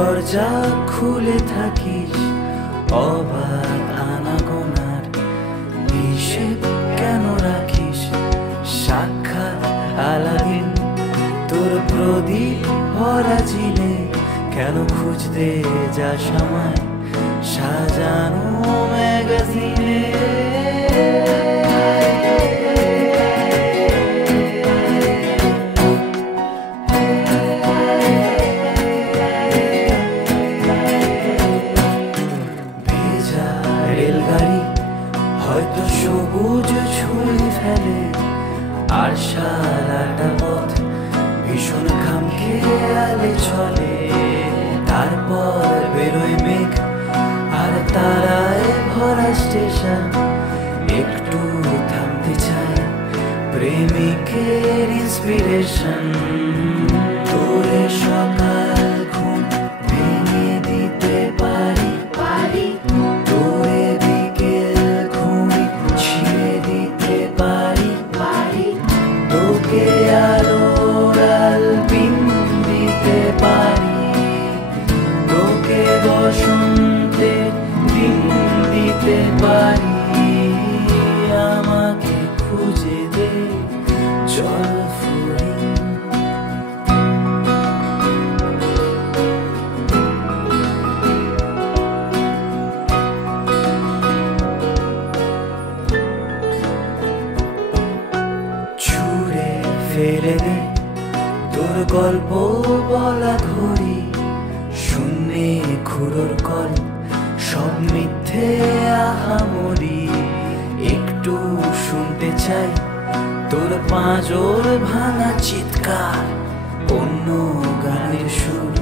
দরজা খুলে থাকিস অবাক আনাগোনার হিসেব কেন রাখিস সাক্ষাৎ আলাদিন তোর প্রদীপ ভরা চিনে কেন খুঁজতে যাস আমায় সাজানো ম্যাগাজিনে রেলগাড়ি হয়তো সবুজ ছুঁয়ে ফেলে আর সারাটা পথ ভীষণ খাম খেয়ালে চলে তারপর বেরোয় মেঘ আর তারায় ভরা স্টেশন একটু থামতে চাই প্রেমিকের ইন্সপিরেশন তোরে সকাল ঘুম ভেঙে দিতে পারি তোরে বিকেল ঘুম ছিঁড়ে দিতে পারি তোকে আলোর আলপিন দিতে পারি তোকে বসন্তে দিন দিতে পারি আমাকে খুঁজে দে জল ফুরি ছুঁড়ে ফেলে দে তোর গল্প বলা ঘড়ি শূন্যে খুঁড়োর কল সব মিথ্যে আহামরি একটু শুনতে চাই তোর পাঁজর ভাঙা চিৎকার অন্য গানের সুর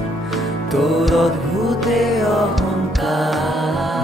তোর অদ্ভুত অহংকার